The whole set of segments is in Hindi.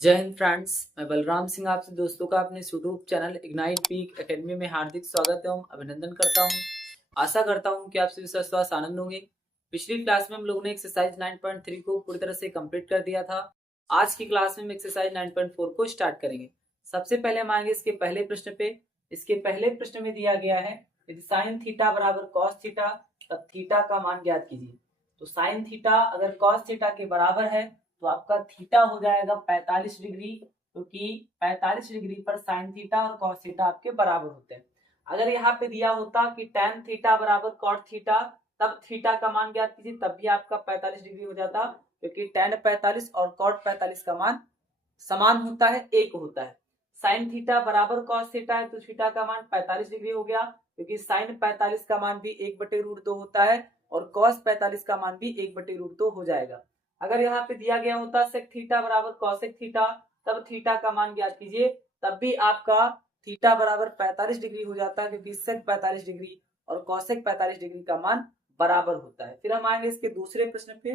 जय हिंद फ्रेंड्स, मैं बलराम सिंह आपसे दोस्तों का अपने YouTube channel ignite peak academy में हार्दिक स्वागत एवं अभिनंदन करता हूं। आशा करता हूं कि आप सभी स्वास्थ्य आनंद होंगे। पिछली क्लास में हम लोगों ने एक्सरसाइज 9.3 को पूरी तरह से कंप्लीट कर दिया था। आज की क्लास में हम एक्सरसाइज 9.4 को स्टार्ट करेंगे। सबसे पहले हम आएंगे इसके पहले प्रश्न पे। इसके पहले प्रश्न में दिया गया है यदि साइन थीटा बराबर कॉस थीटा तब थीटा का मान ज्ञात कीजिए। तो साइन थीटा अगर कॉस थीटा के बराबर है तो आपका थीटा हो जाएगा 45 डिग्री, क्योंकि 45 डिग्री पर साइन थीटा और कॉस थीटा आपके बराबर होते हैं। अगर यहाँ पे दिया होता कि tan थीटा बराबर कॉट थीटा तब थीटा का मान ज्ञात कीजिए, तब भी आपका 45 डिग्री हो जाता, क्योंकि tan 45 और कॉट 45 का मान समान होता है, एक होता है। साइन थीटा बराबर कॉस थीटा है तो थीटा का मान 45 डिग्री हो गया, क्योंकि साइन 45 का मान भी 1/√2 होता है और कॉस 45 का मान भी 1/√2 हो जाएगा। अगर यहाँ पे दिया गया होता सेक थीटा बराबर कॉसेक थीटा तब थीटा का मान ज्ञात कीजिए, तब भी आपका थीटा बराबर 45 डिग्री हो जाता है, क्योंकि सेक 45 डिग्री और कॉसेक 45 डिग्री का मान बराबर होता है। फिर हम आएंगे इसके दूसरे प्रश्न पे।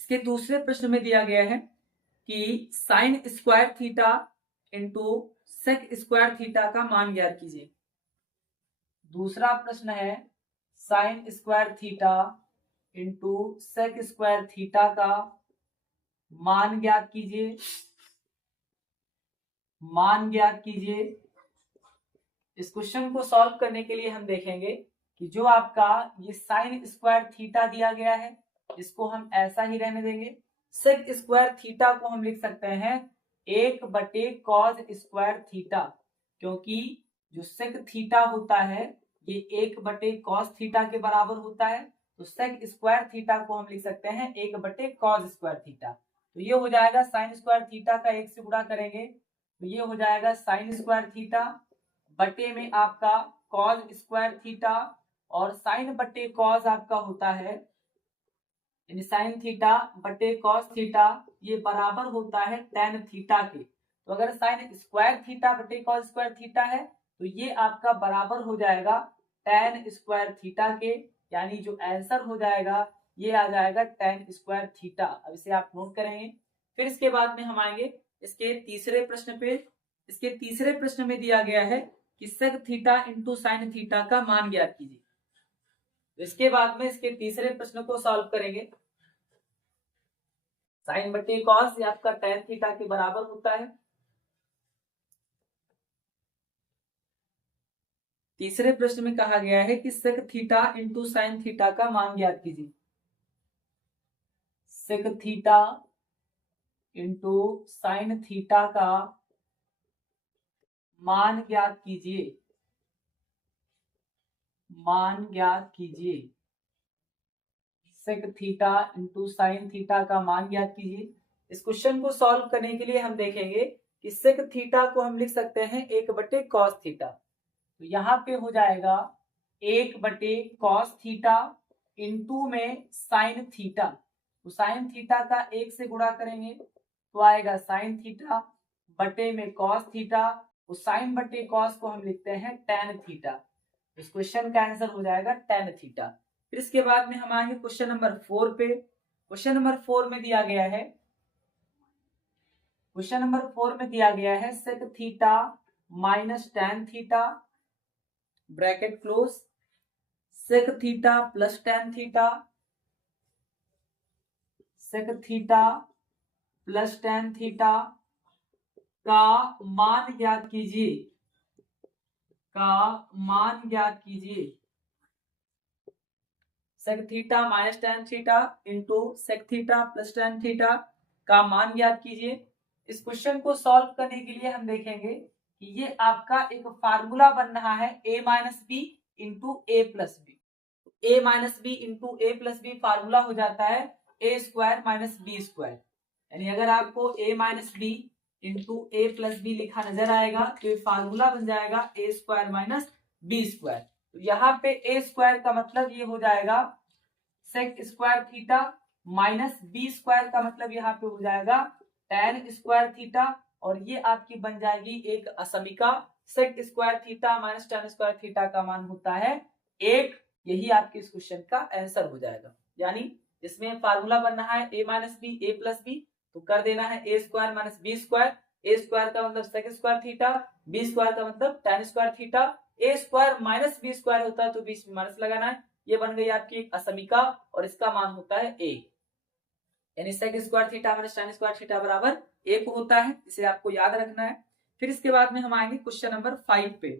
इसके दूसरे प्रश्न में दिया गया है कि sine square theta into sec square theta का मान ज्ञात कीजिए। दूसरा प्रश्न है sine square theta into sec square theta का मान ज्ञात कीजिए। मान ज्ञात कीजिए। इस क्वेश्चन को सॉल्व करने के लिए हम देखेंगे कि जो आपका ये साइन स्क्वायर थीटा दिया गया है इसको हम ऐसा ही रहने देंगे। सेक स्क्वायर थीटा को हम लिख सकते हैं 1/कॉस स्क्वायर थीटा, क्योंकि जो सेक थीटा होता है ये 1/कॉस थीटा के बराबर होता है। तो सेक स्क्वायर थीटा को हम लिख सकते हैं 1/कॉस स्क्वायर थीटा। तो ये हो जाएगा साइन स्क्वायर थीटा का 1 से गुणा करेंगे तो ये हो जाएगा साइन स्क्वायर थीटा बटे में आपका कॉस स्क्वायर थीटा, और साइन बटे कॉस आपका होता है यानी साइन थीटा बटे कॉस थीटा ये बराबर होता है tan थीटा के। तो अगर साइन स्क्वायर थीटा बटे कॉस स्क्वायर थीटा है तो ये आपका बराबर हो जाएगा tan स्क्वायर थीटा के, यानी जो आंसर हो जाएगा ये आ जाएगा tan स्क्वायर थीटा। अब इसे आप नोट करेंगे। फिर इसके बाद में हम आएंगे इसके तीसरे प्रश्न पे। इसके तीसरे प्रश्न में दिया गया है कि sec theta into sine theta का मान ज्ञात कीजिए। इसके बाद में इसके तीसरे प्रश्न को सॉल्व करेंगे। साइन बटे कॉस ये आपका tan थीटा के बराबर होता है। तीसरे प्रश्न में कहा गया है कि sec theta into sine theta का मान ज्ञात कीजिए। Sec theta into sine theta का मान ज्ञात कीजिए। मान ज्ञात कीजिए। Sec theta into sine theta का मान ज्ञात कीजिए। इस क्वेश्चन को सॉल्व करने के लिए हम देखेंगे कि सेक थीटा को हम लिख सकते हैं 1/कॉस थीटा। तो यहाँ पे हो जाएगा 1/कॉस थीटा इंटू में साइन थीटा। तो साइन थीटा का 1 से गुणा करेंगे तो आएगा साइन थीटा बटे में कॉस थीटा। तो साइन बटे कॉस को हम लिखते हैं tan थीटा। इस क्वेश्चन का आंसर हो जाएगा tan थीटा। फिर इसके बाद में हम आएंगे क्वेश्चन नंबर 4 पे। क्वेश्चन नंबर 4 में दिया गया है sec theta minus tan theta bracket close, sec theta plus tan theta, sec theta plus tan theta का मान ज्ञात कीजिए। Sec theta minus tan theta into sec theta plus tan theta का मान ज्ञात कीजिए। इस क्वेश्चन को सॉल्व करने के लिए हम देखेंगे कि ये आपका एक फार्मूला बन रहा है a minus B into A plus B. a minus B into A plus B formula हो जाता है a square minus B square. यानी अगर आपको a minus B into A plus B लिखा नजर आएगा तो ये फार्मूला बन जाएगा a square minus B square. तो यहाँ पे a स्क्वायर का मतलब ये हो जाएगा sec square theta minus B square का मतलब यहाँ पे हो जाएगा tan स्क्वायर थीटा, और ये आपकी बन जाएगी एक असमिका। Sec square theta minus tan square theta का मान होता है 1। यही आपके इस क्वेश्चन का आंसर हो जाएगा। यानी इसमें फार्मूला बन रहा है a minus B A plus B, तो कर देना है a square minus B square. a square का मतलब sec square theta, b square का मतलब tan square theta. a square minus B square होता है तो बीच में माइनस लगाना है। ये बन गई आपकी एक असमीका और इसका मान होता है a, यानी sec square theta minus tan square theta बराबर a को होता है। इसे आपको याद रखना है। फिर इसके बाद में हम आएंगे क्वेश्चन नंबर 5 पे।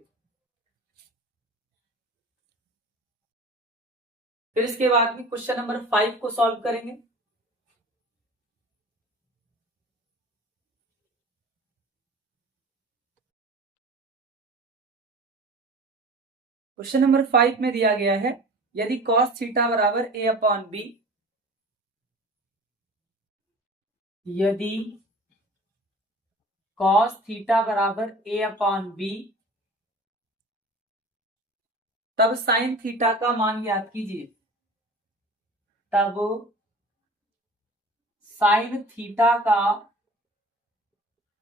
फिर इसके बाद में क्वेश्चन नंबर 5 को सॉल्व करेंगे। क्वेश्चन नंबर 5 में दिया गया है यदि cos थीटा बराबर a अपॉन बी, यदि cos थीटा बराबर a अपॉन बी, तब sin थीटा का मान ज्ञात कीजिए। तब sin थीटा का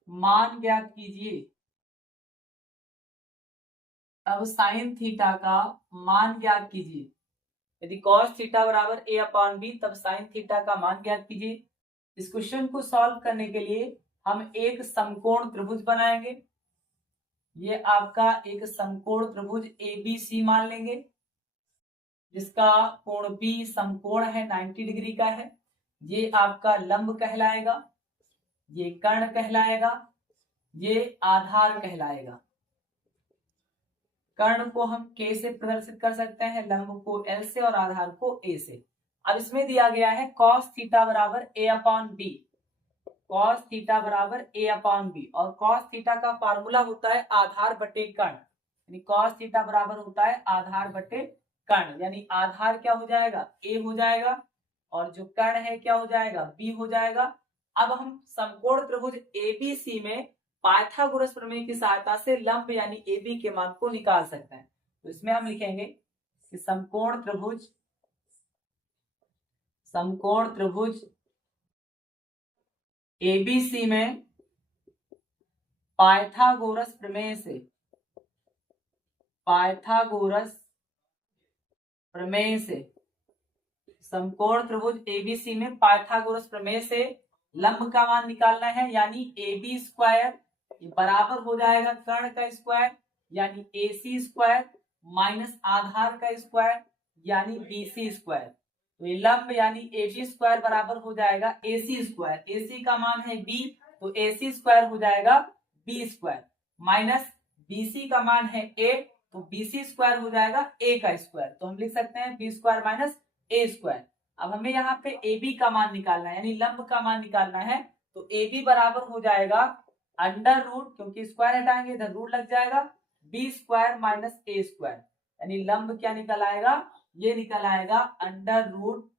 मान ज्ञात कीजिए। अब sin थीटा का मान ज्ञात कीजिए। यदि cos थीटा बराबर a अपॉन बी, तब sin थीटा का मान ज्ञात कीजिए। इस क्वेश्चन को सॉल्व करने के लिए हम एक समकोण त्रिभुज बनाएंगे। ये आपका एक समकोण त्रिभुज ABC मान लेंगे, जिसका कोण B समकोण है 90 डिग्री का है। ये आपका लंब कहलाएगा, ये कर्ण कहलाएगा, ये आधार कहलाएगा। कर्ण को हम K से प्रदर्शित कर सकते हैं, लंब को L से और आधार को A से। अब इसमें दिया गया है cos थीटा बराबर a upon B, cos theta बराबर a अपॉन बी, और cos थीटा का फार्मूला होता है आधार बटे कर्ण, यानी cos थीटा बराबर होता है आधार बटे कर्ण, यानी आधार क्या हो जाएगा a हो जाएगा और जो कर्ण है क्या हो जाएगा b हो जाएगा। अब हम समकोण त्रिभुज ABC में पाइथागोरस प्रमेय की सहायता से लंब यानी AB के मान को निकाल सकते हैं। तो इसमें हम लिखेंगे कि समकोण त्रिभुज ABC में पाइथागोरस प्रमेय से समकोण त्रिभुज ABC में पाइथागोरस प्रमेय से लंब का मान निकालना है, यानी AB स्क्वायर बराबर हो जाएगा कर्ण का स्क्वायर यानी AC स्क्वायर माइनस आधार का स्क्वायर यानी BC स्क्वायर। तो ये लंब यानी AB स्क्वायर बराबर हो जाएगा AC स्क्वायर, AC का मान है B तो AC स्क्वायर हो जाएगा B स्क्वायर, माइनस BC का मान है A तो BC स्क्वायर हो जाएगा A का स्क्वायर। तो हम लिख सकते हैं B square minus A square. अब हमें यहाँ पे AB का मान निकालना है, यानी लंब का मान निकालना है। तो AB बराबर हो जाएगा अंडर रूट, क्योंकि स्क्वायर हटाएंगे इधर रूट लग जाएगा, B square minus A square, यानी लंब क्या निकल आएगा, ये निकल आएगा under root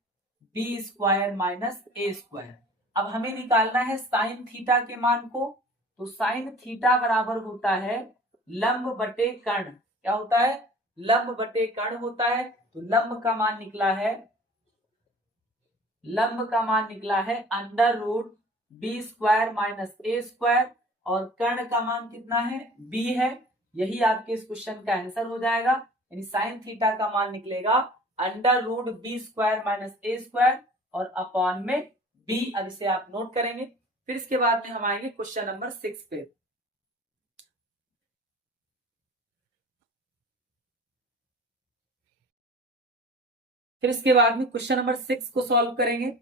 B square minus A square. अब हमें निकालना है साइन थीटा के मान को। तो साइन थीटा बराबर होता है लंब बटे कर्ण, क्या होता है लंब बटे कर्ण होता है। तो लंब का मान निकला है under root B square minus A square, और कर्ण का मान कितना है B है। यही आपके इस क्वेश्चन का आंसर हो जाएगा, यानी साइन थीटा का मान निकलेगा under root B square minus A square और अपॉन में B। अब इसे आप नोट करेंगे। फिर इसके बाद में हम आएंगे क्वेश्चन नंबर 6 पे। फिर इसके बाद में क्वेश्चन नंबर 6 को सॉल्व करेंगे।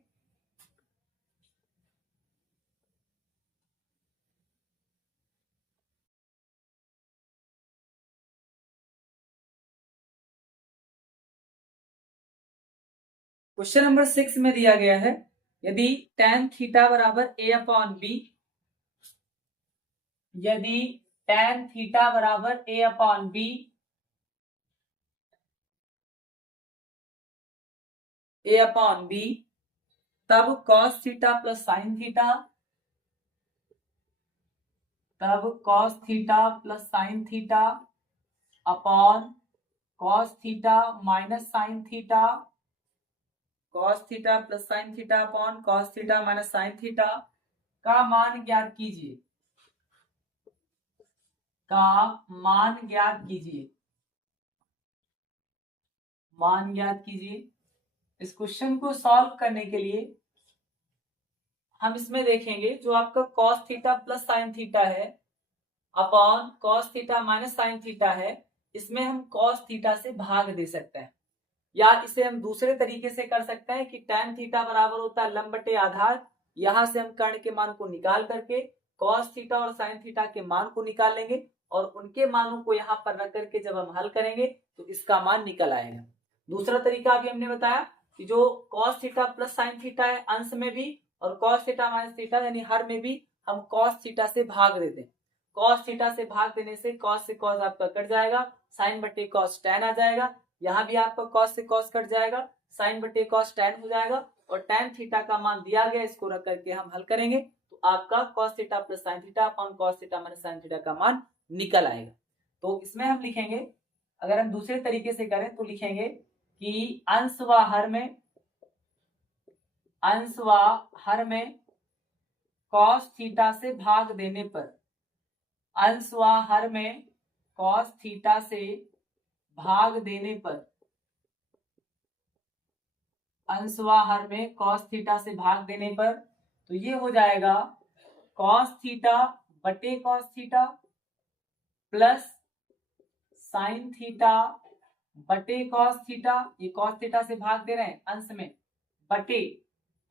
क्वेश्चन नंबर 6 में दिया गया है यदि tan थीटा बराबर a अपॉन बी, यदि tan थीटा बराबर a अपॉन बी, तब cos theta plus sine theta, upon cos theta minus sine theta, cos theta plus sine theta upon cos theta minus sine theta का मान ज्ञात कीजिए, मान ज्ञात कीजिए। इस क्वेश्चन को सॉल्व करने के लिए हम इसमें देखेंगे जो आपका cos theta plus sine theta है upon cos theta minus sine theta है, इसमें हम कॉस थीटा से भाग दे सकते हैं, या इसे हम दूसरे तरीके से कर सकते हैं कि tan थीटा बराबर होता है लंब बटे आधार। यहां से हम कर्ण के मान को निकाल करके cos थीटा और sin थीटा के मान को निकाल लेंगे और उनके मानों को यहाँ पर रख करके जब हम हल करेंगे तो इसका मान निकल आएगा। दूसरा तरीका अभी हमने बताया कि जो cos theta plus sin theta है अंश में भी और cos थीटा माइनस थीटा यानी हर में भी हम cos थीटा से भाग देते हैं। cos थीटा से भाग देने से cos से cos आपका कट जाएगा, sin बटे cos tan आ जाएगा, यहाँ भी आपका cos से cos कट जाएगा, sin बटे cos tan हो जाएगा और tan थीटा का मान दिया गया, इसको रख करके हम हल करेंगे तो आपका cos theta plus sin theta upon cos theta minus sin theta का मान निकल आएगा। तो इसमें हम लिखेंगे, अगर हम दूसरे तरीके से करें तो लिखेंगे कि अंश व हर में cos थीटा से भाग देने पर, अंश व हर में cos थीटा से भाग देने पर, अंश व हर में cos थीटा से भाग देने पर तो ये हो जाएगा cos थीटा बटे cos theta plus sin theta बटे cos थीटा, ये cos थीटा से भाग दे रहे हैं अंश में, बटे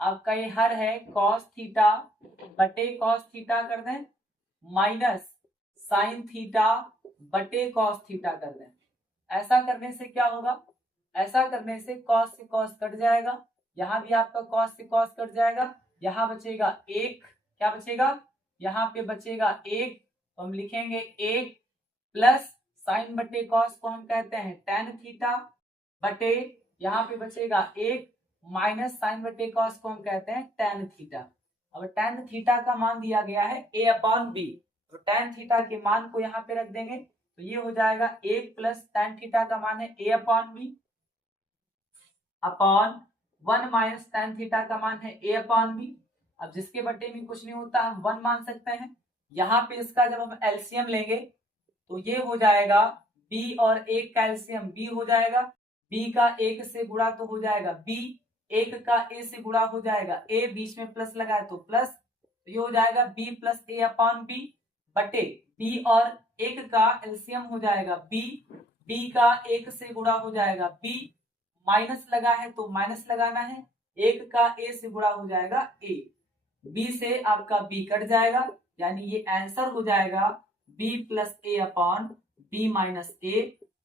आपका ये हर है cos थीटा बटे cos थीटा कर दें माइनस sin थीटा बटे cos थीटा कर दें। ऐसा करने से क्या होगा, ऐसा करने से cos से cos कट जाएगा, यहाँ भी आपका cos से cos कट जाएगा, यहाँ बचेगा एक, क्या बचेगा, यहाँ पे बचेगा एक, तो हम लिखेंगे एक प्लस sin बटे cos को हम कहते हैं tan थीटा बटे, यहाँ पे बचेगा एक माइनस sin बटे cos को हम कहते हैं tan थीटा। अब tan थीटा का मान दिया गया है a अपॉन बी, तो tan थीटा के मान को यहाँ पे रख देंगे तो ये हो जाएगा एक प्लस tan थीटा का मान है a upon B upon 1 minus tan theta का मान है a अपॉन बी। अब जिसके बटे में कुछ नहीं होता हम 1 मान सकते हैं, यहाँ पे इसका जब हम एलसीएम लेंगे तो ये हो जाएगा b और एक का एलसीएम b हो जाएगा, b का एक से गुणा तो हो जाएगा b, एक का a से गुणा हो जाएगा a, बीच में प्लस लगा है तो प्लस, तो ये हो जाएगा b plus a upon b बटे b और एक का एलसीएम हो जाएगा b, b का एक से गुणा हो जाएगा b, माइनस लगा है तो माइनस लगाना है, एक का a से गुणा हो जाएगा a, b से आपका b कट जाएगा, यानी ये आंसर हो जाएगा b plus a upon b minus a।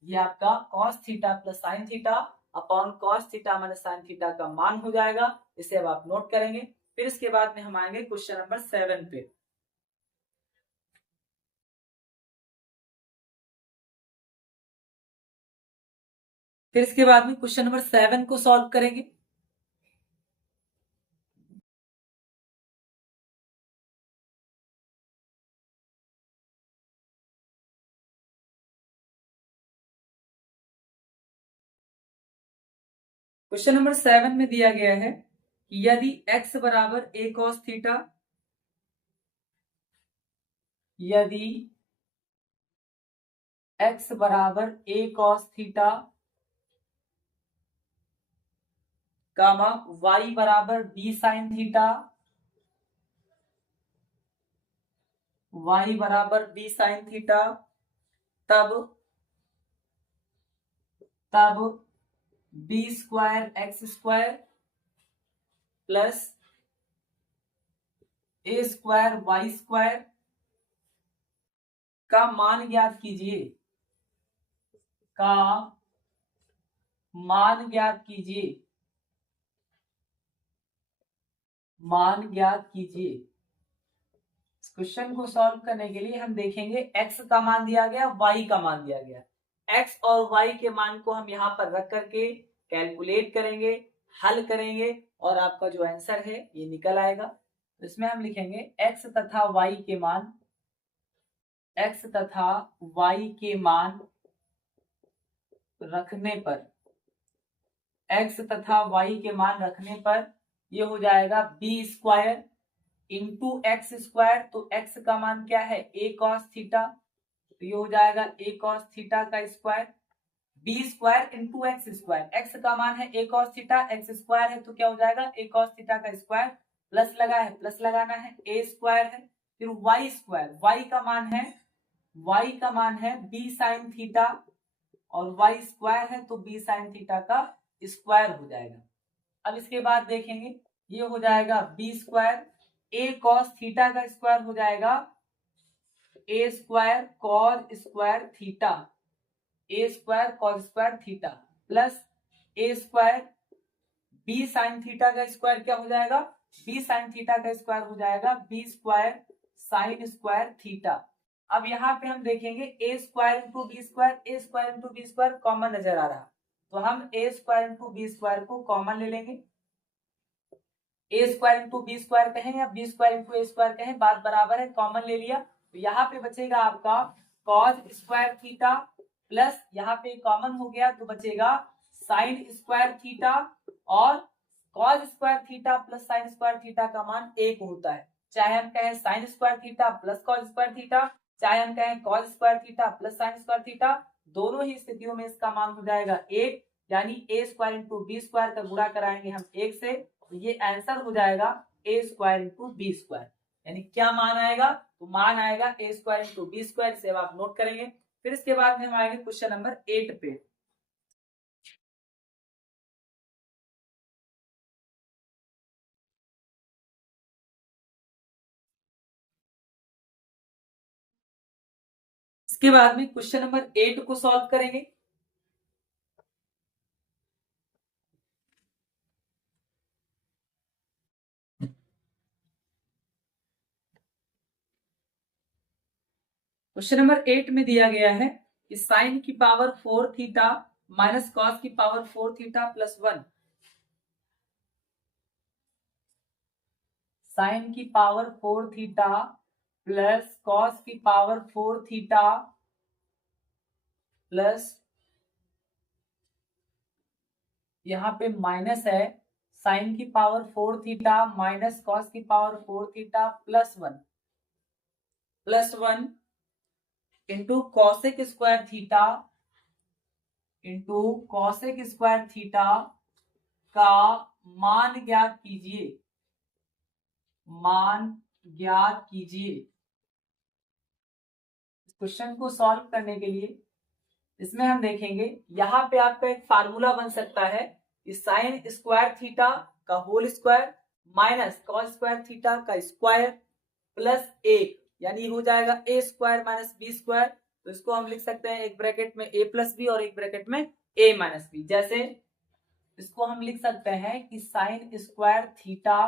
ये आपका cos theta plus sine theta upon cos theta minus sine theta का मान हो जाएगा। इसे अब आप नोट करेंगे। फिर इसके बाद में हम आएंगे क्वेश्चन नंबर 7 पे। फिर इसके बाद में क्वेश्चन नंबर 7 को सॉल्व करेंगे। क्वेश्चन नंबर 7 में दिया गया है कि यदि x बराबर a cos थीटा, यदि x बराबर a cos theta comma y बराबर b sin थीटा, y बराबर b sin थीटा, तब b square X square plus a square Y square का मान ज्ञात कीजिए, का मान ज्ञात कीजिए, मान ज्ञात कीजिए। इस क्वेश्चन को सॉल्व करने के लिए हम देखेंगे x का मान दिया गया, y का मान दिया गया, x और y के मान को हम यहाँ पर रख करके कैलकुलेट करेंगे, हल करेंगे और आपका जो आंसर है ये निकल आएगा। तो इसमें हम लिखेंगे x तथा y के मान, x तथा y के मान रखने पर, x तथा y के मान रखने पर ये हो जाएगा b square into x square, तो x का मान क्या है a cos थीटा, तो ये हो जाएगा a cos थीटा का square, b square into x square, x का मान है a cos theta, x square है तो क्या हो जाएगा a cos थीटा का स्क्वायर, प्लस लगा है, प्लस लगाना है, ए स्क्वायर है, फिर वाई स्क्वायर, वाई का मान है बी साइन थीटा, और वाई स्क्वायर है तो बी साइन थीटा का स्क्वायर हो जाएगा। अब इसके बाद देखेंगे, ये हो जाएगा b square, a cos theta का स्क्वायर हो जाएगा ए square cos square theta, a square cos square theta, plus a square b sine theta का स्क्वायर क्या हो जाएगा, बी साइन थीटा का स्क्वायर हो जाएगा b square sine square theta. अब यहाँ पे हम देखेंगे a square into b square, a square into b square common नजर आ रहा, तो हम a square into b square को कॉमन ले लेंगे। A square into b square कहें या b square into a square कहें, बात बराबर है, कॉमन ले लिया। तो यहाँ पे बचेगा आपका कॉस स्क्वायर थीटा, प्लस यहाँ पे कॉमन हो गया तो बचेगा साइन स्क्वायर थीटा, और cos square theta plus sine square theta का मान 1 होता है। चाहे हम कहें sign square theta plus cos square theta, चाहे हम कहें cos square theta plus sine square theta, दोनों ही स्थितियों में इसका मान हो जाएगा 1, यानी ए स्क्वायर इंटू बी स्क्वायर का गुणा कराएंगे हम 1 से, तो ये आंसर हो जाएगा ए स्क्वायर इंटू बी स्क्वायर। यानी क्या मान आएगा, तो मान आएगा ए स्क्वायर इंटू बी स्क्वायर, से आप नोट करेंगे। फिर इसके बाद में हम आएंगे क्वेश्चन नंबर 8 पे। इसके बाद में क्वेश्चन नंबर 8 को सॉल्व करेंगे। क्वेश्चन नंबर 8 में दिया गया है कि साइन की पावर 4 थीटा माइनस कॉस की पावर 4 थीटा प्लस 1, साइन की पावर 4 थीटा प्लस कॉस की पावर 4 थीटा प्लस, यहाँ पे माइनस है, साइन की पावर 4 थीटा माइनस कॉस की power 4 theta plus 1 into cosec square theta into cosec square theta का मान ज्ञात कीजिए, मान ज्ञात कीजिए। इस क्वेश्चन को सॉल्व करने के लिए इसमें हम देखेंगे, यहाँ पे आपका एक फार्मूला बन सकता है कि साइन स्क्वायर थीटा का whole square minus cos square theta का स्क्वायर प्लस 1, यानी हो जाएगा ए स्क्वायर माइनस बी स्क्वायर। तो इसको हम लिख सकते हैं एक ब्रैकेट में ए प्लस बी और एक ब्रैकेट में ए माइनस बी। जैसे इसको हम लिख सकते हैं कि साइन स्क्वायर थीटा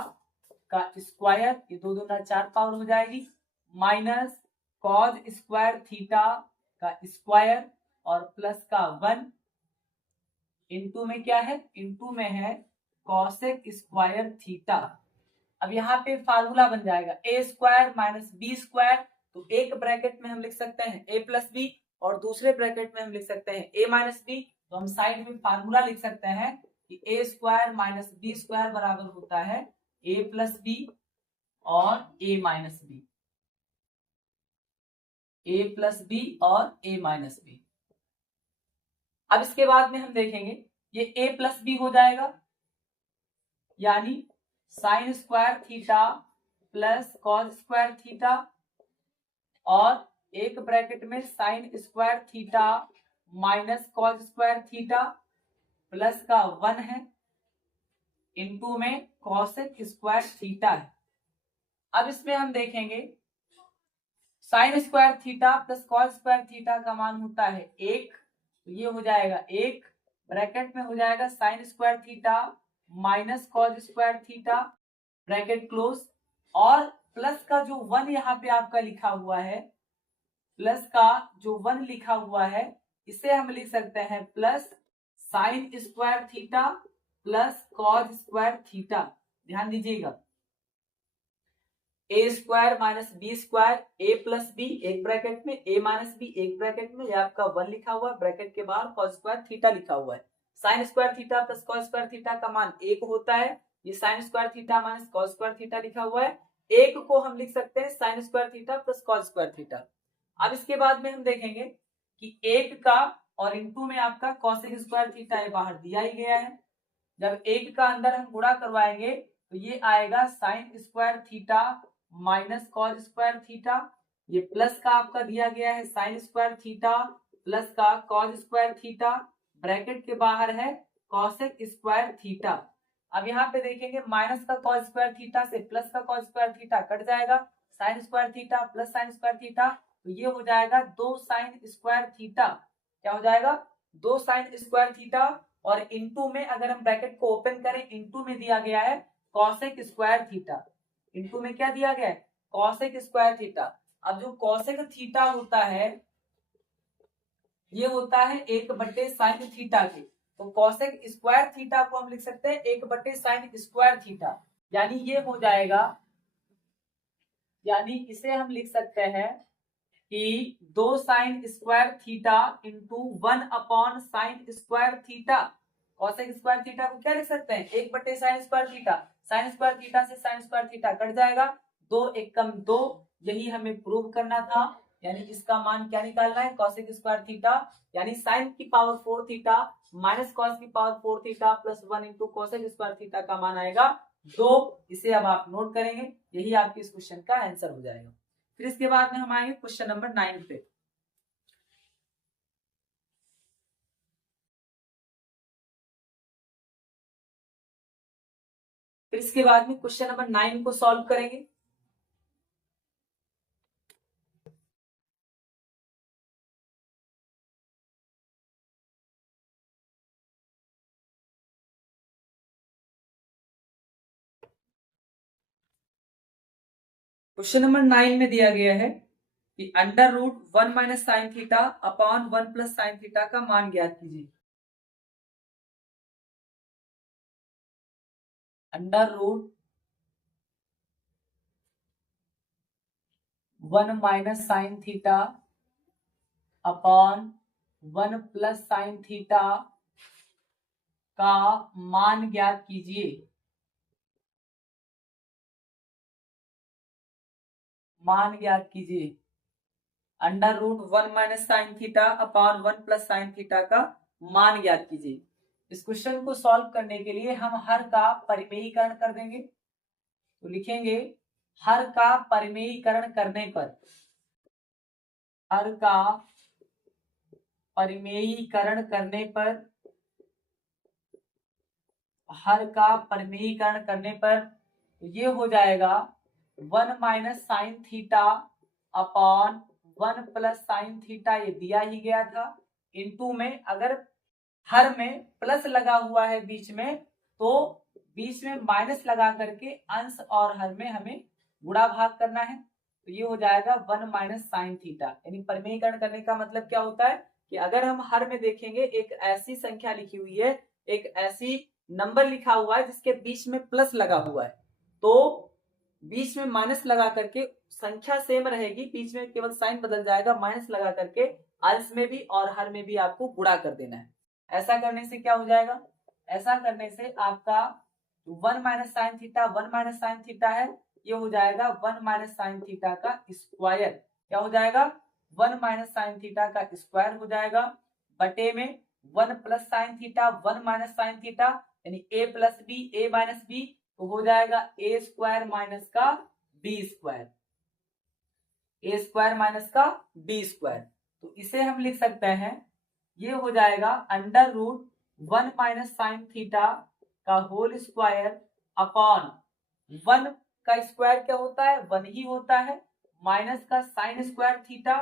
का स्क्वायर, ये 2 दूना 4 पावर हो जाएगी, माइनस कॉस स्क्वायर थीटा का स्क्वायर और प्लस का 1, इनटू में क्या है, इनटू में है कॉसेक स्क्वायर थीटा। अब यहाँ पे फार्मूला बन जाएगा ए स्क्वायर माइनस बी स्क्वायर, तो एक ब्रैकेट में हम लिख सकते हैं ए प्लस बी और दूसरे ब्रैकेट में हम लिख सकते हैं ए माइनस बी। तो हम साइड में फार्मूला लिख सकते हैं कि ए स्क्वायर माइनस बी स्क्वायर बराबर होता है ए प्लस बी और ए माइनस बी, ए प्लस बी और ए माइनस बी। अब इसके बाद में हम देखेंगे ये ए प्लस बी हो जाएगा, यानी sign square theta plus cos square theta, और एक ब्रैकेट में sign square theta minus cos square theta plus का 1 है, इनटू में कॉसेक स्क्वायर थीटा है। अब इसमें हम देखेंगे sign square theta plus cos square theta का मान होता है 1, तो ये हो जाएगा 1, ब्रैकेट में हो जाएगा sign square theta minus cos square theta, bracket close, और प्लस का जो 1 यहाँ पे आपका लिखा हुआ है, प्लस का जो 1 लिखा हुआ है, इसे हम लिख सकते हैं plus sine square theta plus cos square theta. ध्यान दीजिएगा, ए स्क्वायर माइनस बी स्क्वायर, ए प्लस बी एक ब्रैकेट में, ए माइनस बी एक ब्रैकेट में, ये आपका 1 लिखा हुआ है, ब्रैकेट के बाहर कॉस स्क्वायर थीटा लिखा हुआ है। Sine square theta plus cos square theta का मान 1 होता है, ये sign square theta minus cos square theta लिखा हुआ है, 1 को हम लिख सकते हैं sign square theta plus cos square theta. अब इसके बाद में हम देखेंगे कि 1 का और इनटू में आपका कॉसेक स्क्वायर थीटा बाहर दिया ही गया है। जब 1 का अंदर हम गुणा करवाएंगे तो ये आएगा sign square theta minus cos square theta. ये प्लस का आपका दिया गया है साइन स्क्वायर थीटा प्लस का कॉस स्क्वायर थीटा, ब्रैकेट के बाहर है कॉसेक स्क्वायर थीटा। अब यहाँ पे देखेंगे माइनस का कॉस स्क्वायर थीटा से प्लस का कॉस स्क्वायर थीटा कट जाएगा, sign square theta plus sine square theta, तो ये हो जाएगा 2 साइन स्क्वायर थीटा। क्या हो जाएगा 2 साइन स्क्वायर थीटा, और इनटू में अगर हम ब्रैकेट को ओपन करें इनटू में दिया गया है कॉसेक स्क्वायर थीटा। इनटू में क्या दिया गया है कॉसेक स्क्वायर थीटा। अब जो कॉसेक थीटा होता है ये होता है 1/साइन थीटा के, तो कॉसेक स्क्वायर थीटा को हम लिख सकते हैं 1/साइन स्क्वायर थीटा, यानी ये हो जाएगा, यानी इसे हम लिख सकते हैं कि 2 साइन स्क्वायर थीटा इंटू 1/साइन square theta. Cosec square theta को क्या लिख सकते हैं 1/साइन square theta, sine square theta से साइन स्क्वायर थीटा कट जाएगा, 2 एकम 2, यही हमें प्रूव करना था। यानी इसका मान क्या निकालना है कॉसेक स्क्वायर थीटा, यानी साइन की पावर 4 थीटा माइनस कॉस की power 4 theta plus 1 into cosec square theta का मान आएगा 2। इसे अब आप नोट करेंगे, यही आपके इस क्वेश्चन का आंसर हो जाएगा। फिर इसके बाद में हम आएंगे क्वेश्चन नंबर 9 पे। फिर इसके बाद में क्वेश्चन नंबर 9 को सॉल्व करेंगे। क्वेश्चन नंबर 9 में दिया गया है कि under root 1 minus sine theta upon 1 plus sine theta का मान ज्ञात कीजिए। Under root 1 minus sine theta upon 1 plus sine theta का मान ज्ञात कीजिए। मान ज्ञात कीजिए। Under root 1 minus sine theta upon 1 plus sine theta का मान ज्ञात कीजिए। इस क्वेश्चन को सॉल्व करने के लिए हम हर का परिमेयीकरण कर देंगे, तो लिखेंगे हर का परिमेयीकरण करने पर, हर का परिमेयीकरण करने पर, हर का परिमेयीकरण करने पर ये हो जाएगा 1 minus sine theta upon 1 plus sine theta, ये दिया ही गया था, इनटू में अगर हर में प्लस लगा हुआ है बीच में, तो बीच में माइनस लगा करके अंश और हर में हमें गुणा भाग करना है, तो ये हो जाएगा 1 माइनस साइन थीटा। यानी परिमेयीकरण करने का मतलब क्या होता है कि अगर हम हर में देखेंगे एक ऐसी संख्या लिखी हुई है, एक ऐसी नंबर लिखा हुआ है जिसके बीच में प्लस लगा हुआ है, तो बीच में माइनस लगा करके संख्या सेम रहेगी, बीच में केवल साइन बदल जाएगा, माइनस लगा करके अंश में भी और हर में भी आपको गुणा कर देना है। ऐसा करने से क्या हो जाएगा, ऐसा करने से आपका 1 minus sine theta 1 minus sine theta है, ये हो जाएगा 1 माइनस साइन थीटा का स्क्वायर। क्या हो जाएगा 1 माइनस साइन थीटा का स्क्वायर हो जाएगा, बटे में 1 plus sine theta 1 minus sine theta, यानी a plus B a minus B, तो हो जाएगा a स्क्वायर माइनस का b square, a square minus का b स्क्वायर। तो इसे हम लिख सकते हैं, ये हो जाएगा under root 1 minus sine theta का होल स्क्वायर अपॉन 1 का स्क्वायर क्या होता है 1 ही होता है, माइनस का साइन स्क्वायर थीटा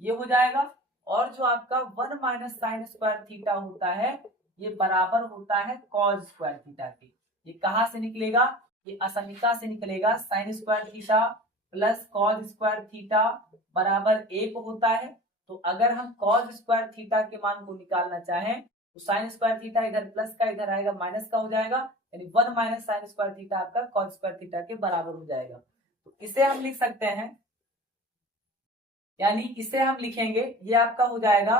ये हो जाएगा, और जो आपका 1 माइनस साइन स्क्वायर थीटा होता है ये बराबर होता है कॉस स्क्वायर थीटा के। ये कहां से निकलेगा, ये असमीका से निकलेगा, sign square theta plus cos square theta बराबर 1 होता है। तो अगर हम कॉस स्क्वायर थीटा के मान को निकालना चाहें तो साइन स्क्वायर थीटा इधर प्लस का इधर आएगा माइनस का हो जाएगा, यानी 1 माइनस साइन स्क्वायर थीटा आपका कॉस स्क्वायर थीटा के बराबर हो जाएगा। तो इसे हम लिख सकते हैं, यानी इसे हम लिखेंगे, ये आपका हो जाएगा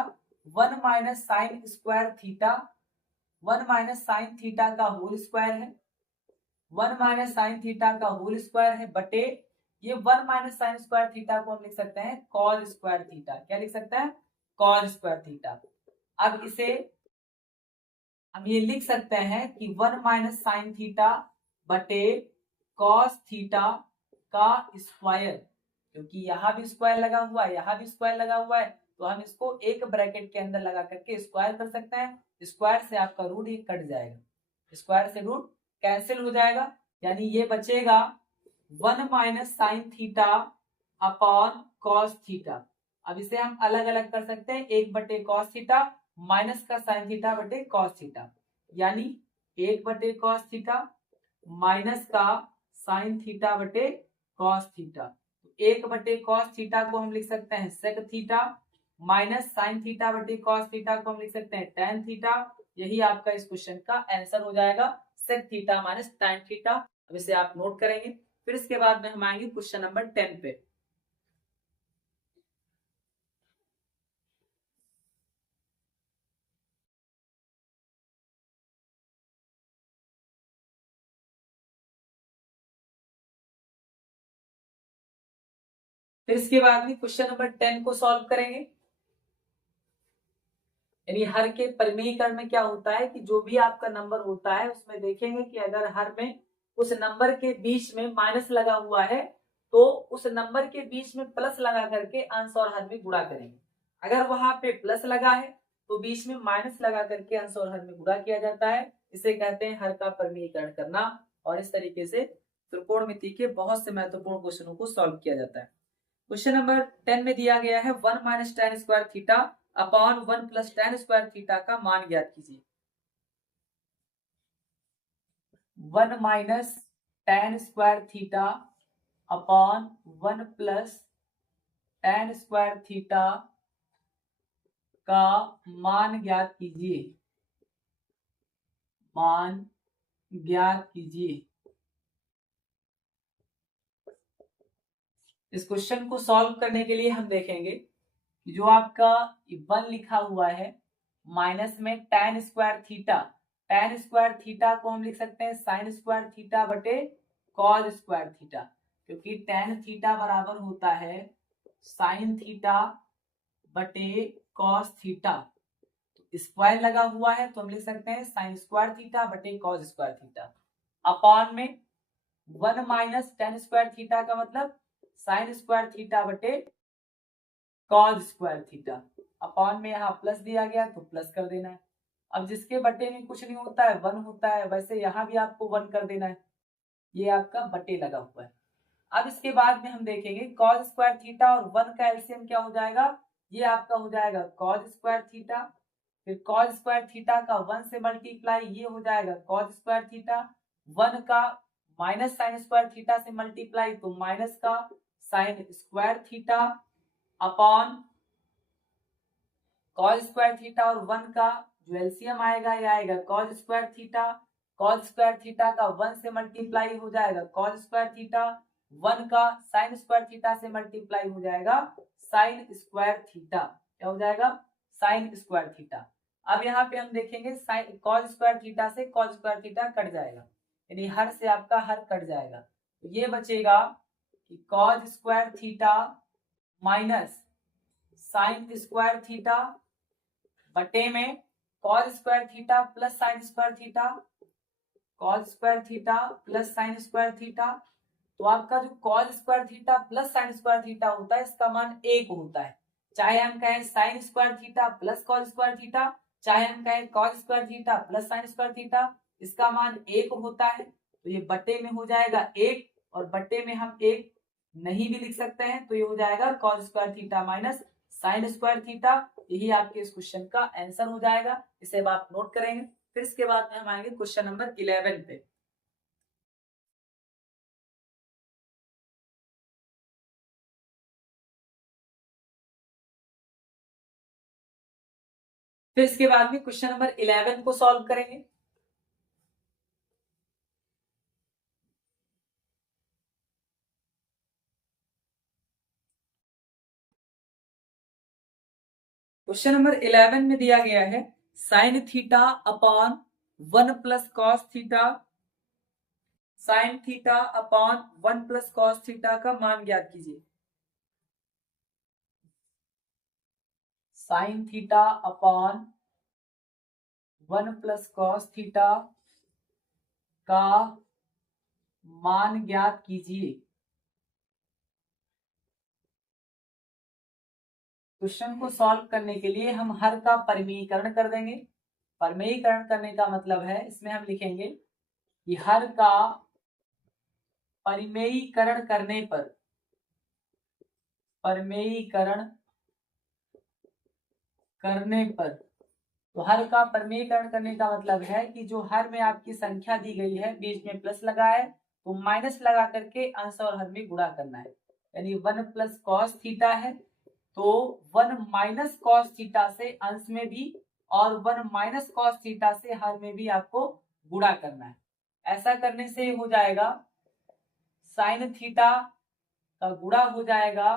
1 minus sign square theta 1 minus sine theta का होल स्क्वायर है, 1 माइनस साइन थीटा का होल स्क्वायर है, बटे ये 1 माइनस साइन स्क्वायर थीटा को हम लिख सकते हैं कॉस स्क्वायर थीटा। क्या लिख सकते हैं कॉस स्क्वायर थीटा। अब इसे हम ये लिख सकते हैं कि 1 माइनस साइन थीटा बटे कॉस थीटा का स्क्वायर, क्योंकि यहाँ भी स्क्वायर लगा हुआ है, यहाँ भी स्क्वायर लगा हुआ है, तो हम इसको एक ब्रैकेट के अंदर लगा करके स्क्वायर कर सकते हैं। स्क्वायर से आपका रूट ये कट जाएगा, स्क्वायर से रूट कैंसिल हो जाएगा, यानी ये बचेगा 1 minus sine theta upon cos theta. अब इसे हम अलग अलग कर सकते हैं, 1 बटे कॉस थीटा माइनस का साइन थीटा बटे कॉस थीटा, यानी 1 बटे कॉस थीटा माइनस का साइन थीटा बटे कॉस थीटा। 1 बटे कॉस थीटा को हम लिख सकते हैं sec theta, minus sine theta बटे कॉस थीटा को हम लिख सकते हैं टेन थीटा। यही आपका इस क्वेश्चन का आंसर हो जाएगा, sec theta minus tan theta. अब इसे आप नोट करेंगे। फिर इसके बाद में हम आएंगे क्वेश्चन नंबर 10 पे। फिर इसके बाद में क्वेश्चन नंबर 10 को सॉल्व करेंगे। यानी हर के परिमेयीकरण में क्या होता है कि जो भी आपका नंबर होता है उसमें देखेंगे कि अगर हर में उस नंबर के बीच में माइनस लगा हुआ है तो उस नंबर के बीच में प्लस लगा करके अंश और हर में गुणा करेंगे। अगर वहां पे प्लस लगा है तो बीच में माइनस लगा करके अंश और हर में गुणा किया जाता है। इसे कहते हैं हर का परिमेयीकरण करना। और इस तरीके से त्रिकोणमिति के बहुत से महत्वपूर्ण क्वेश्चनों को सॉल्व किया जाता है। क्वेश्चन नंबर 10 में दिया गया है 1 minus ten square theta upon 1 plus tan square theta का मान ज्ञात कीजिए। 1 minus ten square theta upon 1 plus tan square theta का मान ज्ञात कीजिए, मान ज्ञात कीजिए। इस क्वेश्चन को सॉल्व करने के लिए हम देखेंगे कि जो आपका 1 लिखा हुआ है माइनस में ten square theta, ten square theta को हम लिख सकते हैं साइन स्क्वायर थीटा बटे कॉस स्क्वायर थीटा, क्योंकि टेन थीटा बराबर होता है साइन थीटा बटे कॉस थीटा। तो स्क्वायर लगा हुआ है तो हम लिख सकते हैं साइन स्क्वायर थीटा बटे कॉस स्क्वायर थीटा अपॉन में 1 माइनस टेन स्क्वायर थीटा का मतलब साइन स्क्वायर थीटा बटे कॉस स्क्वायर थीटा अपॉन में यहाँ प्लस दिया गया तो प्लस कर देना है। अब जिसके बटे में कुछ नहीं होता है 1 होता है, वैसे यहाँ भी आपको 1 कर देना है। ये आपका बटे लगा हुआ है। अब इसके बाद में हम देखेंगे कॉस स्क्वायर थीटा और 1 का एलसीएम क्या हो जाएगा, ये आपका हो जाएगा कॉस स्क्वायर थीटा, फिर कॉस स्क्वायर थीटा का 1 से मल्टीप्लाई ये हो जाएगा कॉस स्क्वायर थीटा, 1 का माइनस साइन स्क्वायर थीटा से मल्टीप्लाई तो माइनस का sign square theta upon cos square theta और 1 का जो एलसीएम आएगा ये आएगा cos square theta, cos square theta का 1 से मल्टीप्लाई हो जाएगा कॉस स्क्वायर थीटा, 1 का साइन स्क्वायर थीटा से मल्टीप्लाई हो जाएगा साइन स्क्वायर थीटा। क्या हो जाएगा, साइन स्क्वायर थीटा। अब यहाँ पे हम देखेंगे साइन कॉस स्क्वायर थीटा से कॉस स्क्वायर थीटा कट जाएगा, यानी हर से आपका हर कट जाएगा, तो ये बचेगा कि cos square theta minus sign square theta बटे में cos square theta plus sine square theta, cos square theta plus sine square theta. तो आपका जो cos square theta plus sine square theta होता है इसका मान 1 होता है, चाहे हम कहें sign square theta plus cos square theta, चाहे हम कहें cos square theta plus sine square theta, इसका मान 1 होता है। तो ये बटे में हो जाएगा 1 और बटे में हम 1 नहीं भी लिख सकते हैं, तो ये हो जाएगा cos square theta minus sign square theta. यही आपके इस क्वेश्चन का आंसर हो जाएगा, इसे आप नोट करेंगे। फिर इसके बाद में हम आएंगे क्वेश्चन नंबर 11 पे। फिर इसके बाद में क्वेश्चन नंबर 11 को सॉल्व करेंगे। क्वेश्चन नंबर 11 में दिया गया है sine theta upon 1 plus cos theta, sine theta upon 1 plus cos theta का मान ज्ञात कीजिए। Sign theta upon 1 plus cos theta का मान ज्ञात कीजिए। क्वेश्चन को सॉल्व करने के लिए हम हर का परिमेयीकरण कर देंगे। परिमेयीकरण करने का मतलब है, इसमें हम लिखेंगे कि हर का परिमेयीकरण करने पर, परिमेयीकरण करने पर, तो हर का परिमेयीकरण करने का मतलब है कि जो हर में आपकी संख्या दी गई है बीच में प्लस लगा है तो माइनस लगा करके अंश और हर में गुणा करना है। यानी 1 प्लस कॉस थीटा है तो 1 माइनस कॉस थीटा से अंश में भी और 1 माइनस कॉस थीटा से हर में भी आपको गुणा करना है। ऐसा करने से हो जाएगा साइन थीटा का गुणा हो जाएगा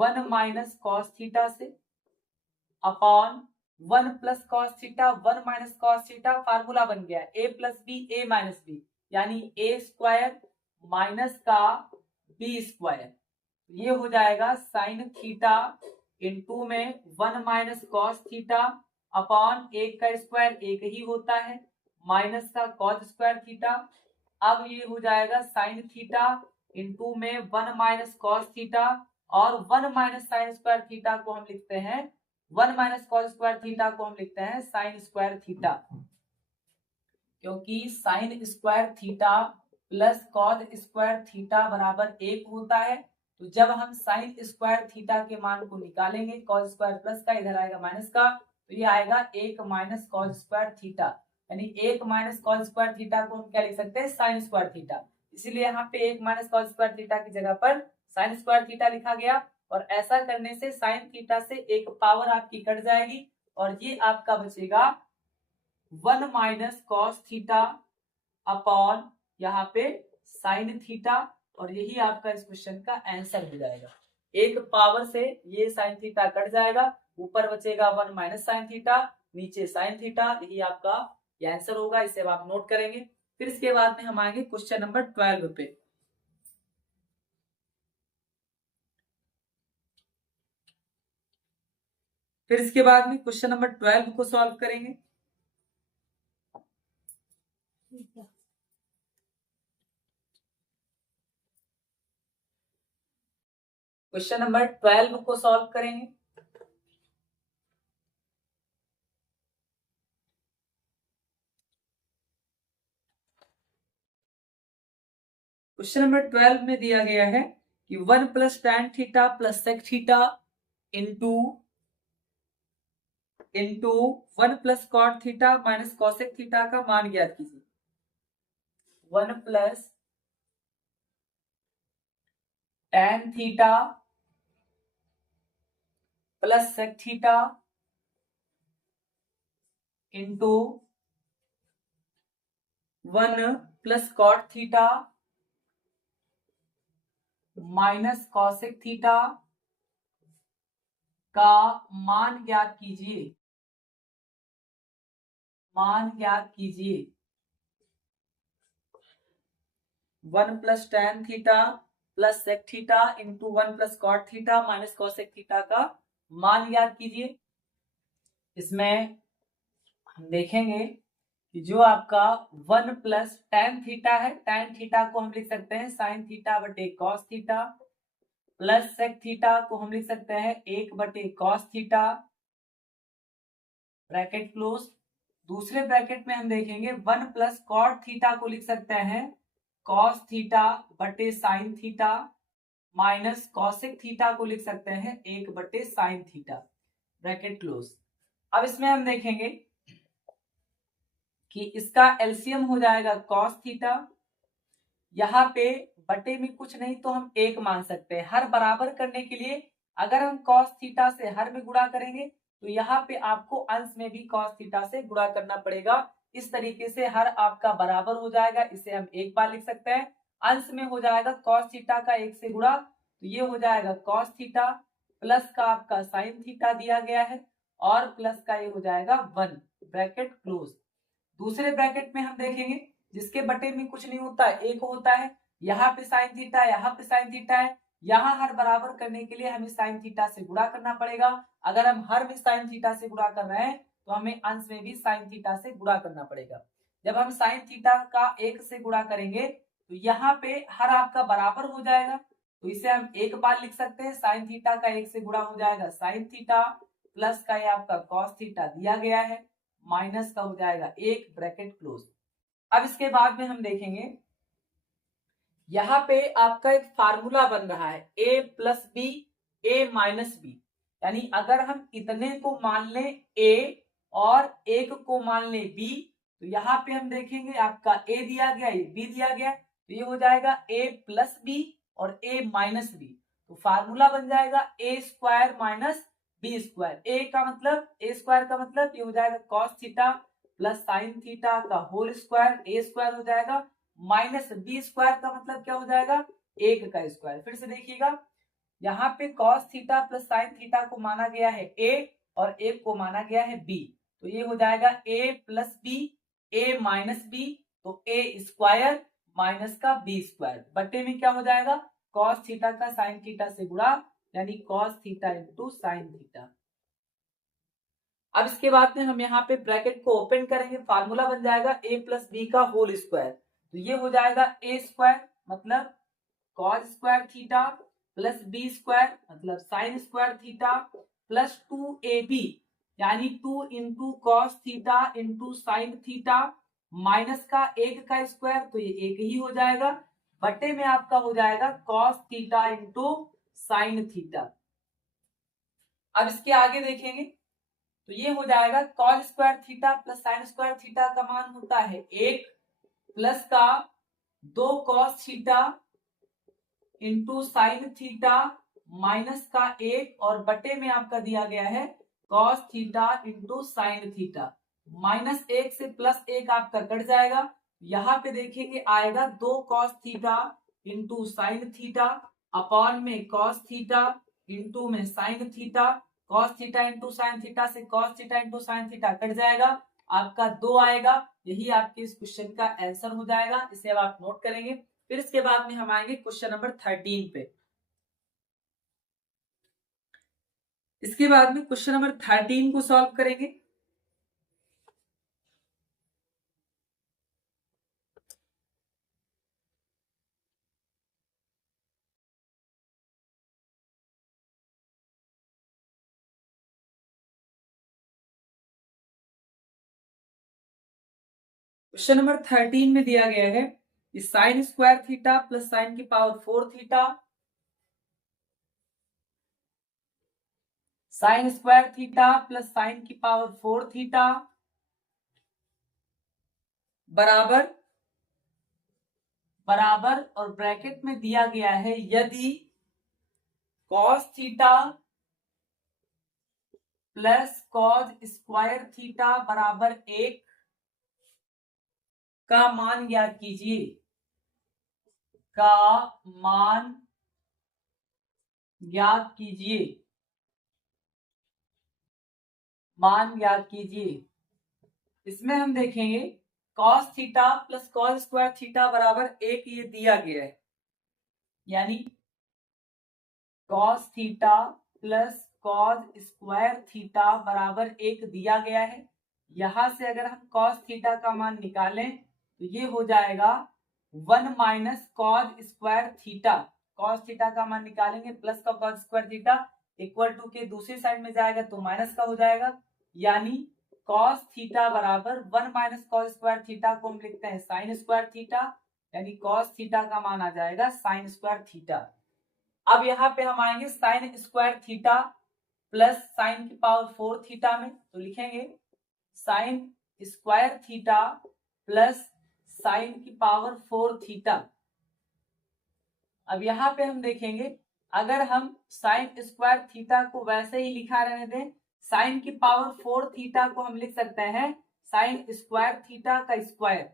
1 माइनस कॉस थीटा से upon 1 plus cos theta 1 minus cos theta, formula बन गया ए प्लस बी ए माइनस बी, यानी ए स्क्वायर माइनस का बी स्क्वायर। ये हो जाएगा साइन थीटा इंटू में 1 माइनस कॉस थीटा अपॉन एक का स्क्वायर एक ही होता है माइनस का कॉस स्क्वायर थीटा। अब ये हो जाएगा साइन थीटा इंटू में 1 माइनस कॉस थीटा और 1 माइनस साइन स्क्वायर थीटा को हम लिखते हैं 1 माइनस कॉस स्क्वायर थीटा को हम लिखते हैं साइन स्क्वायर थीटा, क्योंकि sign square theta plus cos square theta बराबर 1 होता है। तो जब हम साइन स्क्वायर थीटा के मान को निकालेंगे कॉस स्क्वायर प्लस का, इधर आएगा माइनस का, तो ये आएगा 1 माइनस कॉस स्क्वायर थीटा, यानी 1 माइनस कॉस स्क्वायर थीटा को हम क्या लिख सकते हैं साइन स्क्वायर थीटा। इसीलिए यहाँ पे 1 माइनस कॉस स्क्वायर थीटा की जगह पर साइन स्क्वायर थीटा लिखा गया। और ऐसा करने से साइन थीटा से एक पावर आपकी कट जाएगी और ये आपका बचेगा 1 माइनस कॉस थीटा अपॉन यहाँ पे साइन थीटा, और यही आपका इस क्वेश्चन का आंसर हो जाएगा। एक पावर से ये साइन थीटा कट जाएगा, ऊपर बचेगा 1 माइनस साइन थीटा, नीचे साइन थीटा, यही आपका आंसर होगा। इसे अब आप नोट करेंगे। फिर इसके बाद में हम आएंगे क्वेश्चन नंबर 12 पे। फिर इसके बाद में क्वेश्चन नंबर 12 को सॉल्व करेंगे। क्वेश्चन नंबर 12 को सॉल्व करेंगे। क्वेश्चन नंबर 12 में दिया गया है कि 1 plus tan theta plus sec theta into 1 plus cot theta minus cosec theta का मान ज्ञात कीजिए। 1 plus tan theta plus sec theta into 1 plus cot theta minus cosec theta का मान ज्ञात कीजिए। मान ज्ञात कीजिए। 1 plus tan theta plus sec theta into 1 plus cot theta minus cosec theta का मान ज्ञात कीजिए। इसमें हम देखेंगे कि जो आपका 1 प्लस tan थीटा है, tan थीटा को हम लिख सकते हैं साइन थीटा बटे cos theta, plus sec theta को हम लिख सकते हैं 1 बटे कॉस थीटा, ब्रैकेट क्लोज। दूसरे ब्रैकेट में हम देखेंगे 1 प्लस कॉट थीटा को लिख सकते हैं कॉस थीटा बटे sign theta minus cosec theta को लिख सकते हैं 1 बटे साइन थीटा, ब्रैकेट क्लोज। अब इसमें हम देखेंगे कि इसका एलसीएम हो जाएगा कॉस थीटा, यहाँ पे बटे में कुछ नहीं तो हम 1 मान सकते हैं। हर बराबर करने के लिए अगर हम कॉस थीटा से हर में गुणा करेंगे तो यहाँ पे आपको अंश में भी कॉस थीटा से गुणा करना पड़ेगा। इस तरीके से हर आपका बराबर हो जाएगा, इसे हम एक बार लिख सकते हैं। अंश में हो जाएगा कॉस थीटा का 1 से गुणा, तो ये हो जाएगा कॉस थीटा प्लस का आपका साइन थीटा दिया गया है और प्लस का ये हो जाएगा 1, ब्रैकेट क्लोज। दूसरे ब्रैकेट में हम देखेंगे जिसके बटे में कुछ नहीं होता, 1 होता है, यहाँ पे साइन थीटा, यहाँ पे साइन थीटा है, यहाँ हर बराबर करने के लिए हमें साइन थीटा से गुणा करना पड़ेगा। अगर हम हर में साइन थीटा से गुणा कर रहे हैं तो हमें अंश में भी साइन थीटा से गुणा करना पड़ेगा। जब हम साइन थीटा का 1 से गुणा करेंगे तो यहाँ पे हर आपका बराबर हो जाएगा, तो इसे हम एक बार लिख सकते हैं, साइन थीटा का 1 से गुणा हो जाएगा साइन थीटा प्लस का ये आपका कॉस थीटा दिया गया है, माइनस का हो जाएगा 1 ब्रैकेट क्लोज। अब इसके बाद में हम देखेंगे यहाँ पे आपका एक फार्मूला बन रहा है a plus B a minus B, यानी अगर हम इतने को मान लें a और एक को मान लें b, तो यहाँ पे हम देखेंगे आपका a दिया गया ये b दिया गया, तो ये हो जाएगा a प्लस बी और a माइनस बी, तो फार्मूला बन जाएगा a square minus B square. a का मतलब a स्क्वायर का मतलब ये हो जाएगा cos theta plus sine theta का होल स्क्वायर, a स्क्वायर हो जाएगा माइनस बी स्क्वायर का मतलब क्या हो जाएगा 1 का स्क्वायर। फिर से देखिएगा यहाँ पे cos theta plus sine theta को माना गया है a और 1 को माना गया है b, तो ये हो जाएगा a plus B a minus B, तो a स्क्वायर माइनस का b स्क्वायर बटे में क्या हो जाएगा कॉस थीटा का साइन थीटा से गुणा, यानी cos theta into sine theta. अब इसके बाद में हम यहाँ पे ब्रैकेट को ओपन करेंगे, फार्मूला बन जाएगा a प्लस बी का होल स्क्वायर, तो ये हो जाएगा a स्क्वायर मतलब cos square theta plus b square मतलब sine square theta plus 2ab यानी 2 into cos theta into sine theta minus का 1 का स्क्वायर, तो ये 1 ही हो जाएगा बटे में आपका हो जाएगा cos theta into sine theta. अब इसके आगे देखेंगे तो ये हो जाएगा cos square theta plus sine square theta का मान होता है 1 प्लस का 2 cos theta into sine theta minus का 1 और बटे में आपका दिया गया है cos theta into sine theta, minus 1 से प्लस 1 आपका कट जाएगा, यहाँ पे देखेंगे आएगा 2 cos theta into sine theta upon में कॉस थीटा इंटू में sine theta, cos theta into sine theta से cos theta into sine theta cut जाएगा, आपका 2 आएगा, यही आपके इस क्वेश्चन का आंसर हो जाएगा। इसे अब आप नोट करेंगे। फिर इसके बाद में हम आएंगे क्वेश्चन नंबर 13 पे। इसके बाद में क्वेश्चन नंबर 13 को सॉल्व करेंगे। क्वेश्चन नंबर 13 में दिया गया है sine square theta plus sine की power 4 theta, sine square theta plus sine की पावर 4 थीटा बराबर बराबर और ब्रैकेट में दिया गया है यदि cos theta plus cos square theta बराबर 1 का मान ज्ञात कीजिए, का मान ज्ञात कीजिए, मान ज्ञात कीजिए। इसमें हम देखेंगे cos theta plus cos square theta बराबर 1 ये दिया गया है, यानी cos theta plus cos square theta बराबर 1 दिया गया है। यहां से अगर हम कॉस थीटा का मान निकालें तो ये हो जाएगा 1 minus cos square theta, cos theta का मान निकालेंगे प्लस का cos square theta equal to के दूसरी साइड में जाएगा तो माइनस का हो जाएगा, यानी कॉस थीटा बराबर 1 माइनस कॉस स्क्वायर थीटा को हम लिखते हैं साइन स्क्वायर थीटा, यानी कॉस थीटा का मान आ जाएगा साइन स्क्वायर थीटा। अब यहाँ पे हम आएंगे sign square theta plus sine की पावर 4 थीटा में, तो लिखेंगे sign square theta plus sine की पावर 4 थीटा। अब यहाँ पे हम देखेंगे अगर हम साइन स्क्वायर थीटा को वैसे ही लिखा रहने दें, साइन की पावर 4 थीटा को हम लिख सकते हैं साइन स्क्वायर थीटा का स्क्वायर,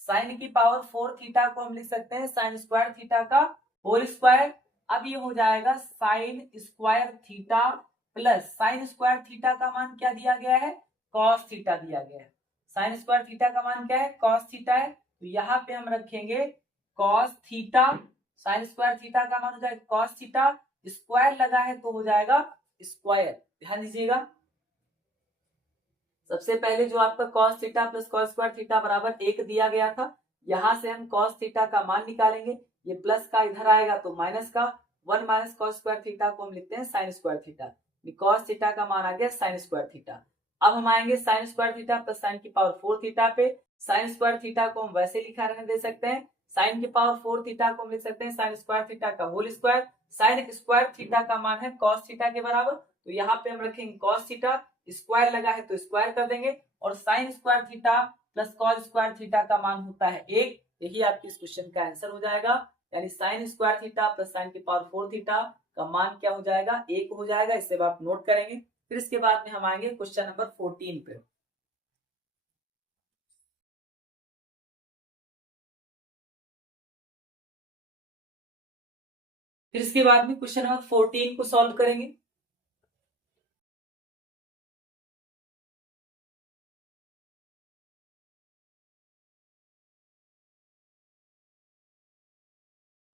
साइन की पावर 4 थीटा को हम लिख सकते हैं साइन स्क्वायर थीटा का होल स्क्वायर। अब ये हो जाएगा sign square theta plus sine square theta का मान क्या दिया गया है कॉस थीटा दिया गया है, साइन स्क्वायर थीटा का मान क्या है कॉस थीटा है, तो यहाँ पे हम रखेंगे cos theta, sine square theta का मान हो जाएगा कॉस थीटा, स्क्वायर लगा है तो हो जाएगा स्क्वायर, ध्यान दीजिएगा। सबसे पहले जो आपका cos theta plus cos square theta बराबर 1 दिया गया था, यहां से हम cos थीटा का मान निकालेंगे, ये प्लस का इधर आएगा तो माइनस का, 1 माइनस cos स्क्वायर थीटा को हम लिखते हैं sin square theta, cos theta का मान आ गया sin स्क्वायर थीटा। अब हम आएंगे sin square theta plus sin की पावर 4 थीटा पे। sin स्क्वायर थीटा को हम वैसे लिखा रहने दे सकते हैं, sin की पावर 4 थीटा को हम लिख सकते हैं sin स्क्वायर थीटा का whole square. sin square theta का मान है cos थीटा के बराबर, तो यहाँ पे हम रखेंगे cos थीटा, स्क्वायर लगा है तो स्क्वायर कर देंगे, और sin square theta plus cos square theta का मान होता है 1। यही आपके इस क्वेश्चन का आंसर हो जाएगा, यानी sin square theta plus sin की पावर 4 थीटा का मान क्या हो जाएगा, 1 हो जाएगा। इसे आप नोट करेंगे। फिर इसके बाद में हम आएंगे क्वेश्चन नंबर 14 पे। फिर इसके बाद में क्वेश्चन नंबर 14 को सॉल्व करेंगे।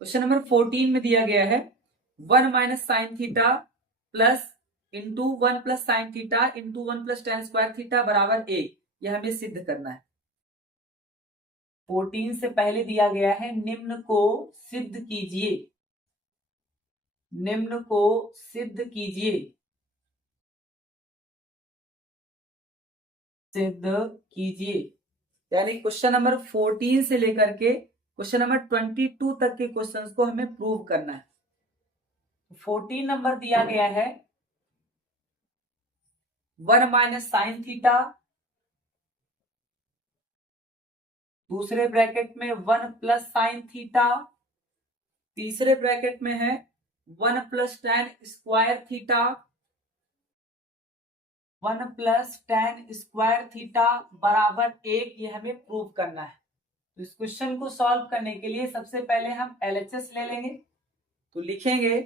क्वेश्चन नंबर 14 में दिया गया है 1 minus sine theta plus into 1 plus sine theta into 1 plus tan square theta बराबर 1। यह हमें सिद्ध करना है। 14 से पहले दिया गया है निम्न को सिद्ध कीजिए, निम्न को सिद्ध कीजिए, सिद्ध कीजिए। यानी क्वेश्चन नंबर 14 से लेकर के क्वेश्चन नंबर 22 तक के क्वेश्चंस को हमें प्रूव करना है। 14 नंबर दिया गया है 1 माइनस साइन थीटा, दूसरे ब्रैकेट में 1 प्लस साइन थीटा, तीसरे ब्रैकेट में है 1 plus tan square theta, 1 plus tan square theta बराबर 1। ये हमें प्रूव करना है। तो इस क्वेश्चन को सॉल्व करने के लिए सबसे पहले हम LHS ले लेंगे। तो लिखेंगे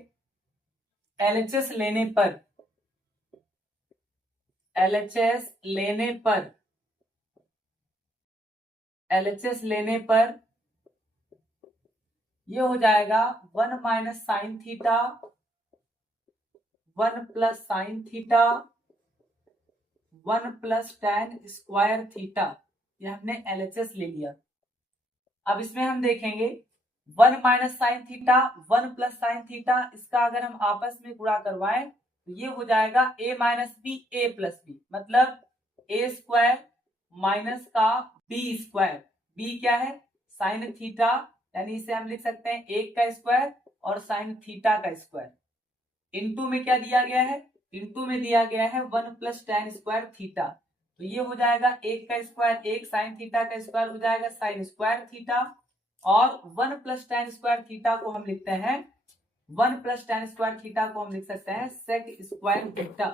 LHS लेने पर, LHS लेने पर, LHS लेने पर ये हो जाएगा 1 minus sine theta, 1 plus sine theta, 1 plus tan square theta. ये हमने LHS ले लिया। अब इसमें हम देखेंगे 1 minus sine theta, 1 plus sine theta, इसका अगर हम आपस में गुणा करवाएं तो ये हो जाएगा a minus B A plus b, मतलब a स्क्वायर माइनस का b स्क्वायर। b क्या है, साइन थीटा, यानी इसे हम लिख सकते हैं 1 का स्क्वायर और साइन थीटा का स्क्वायर। इनटू में क्या दिया गया है, इनटू में दिया गया है 1 प्लस टेन स्क्वायर थीटा, तो ये हो जाएगा 1 का स्क्वायर, 1 साइन थीटा का स्क्वायर हो जाएगा साइन स्क्वायर थीटा, और 1 प्लस टेन स्क्वायर थीटा को हम लिखते हैं 1 प्लस टेन स्क्वायर थीटा को हम लिख सकते हैं सेक स्क्वायर थीटा,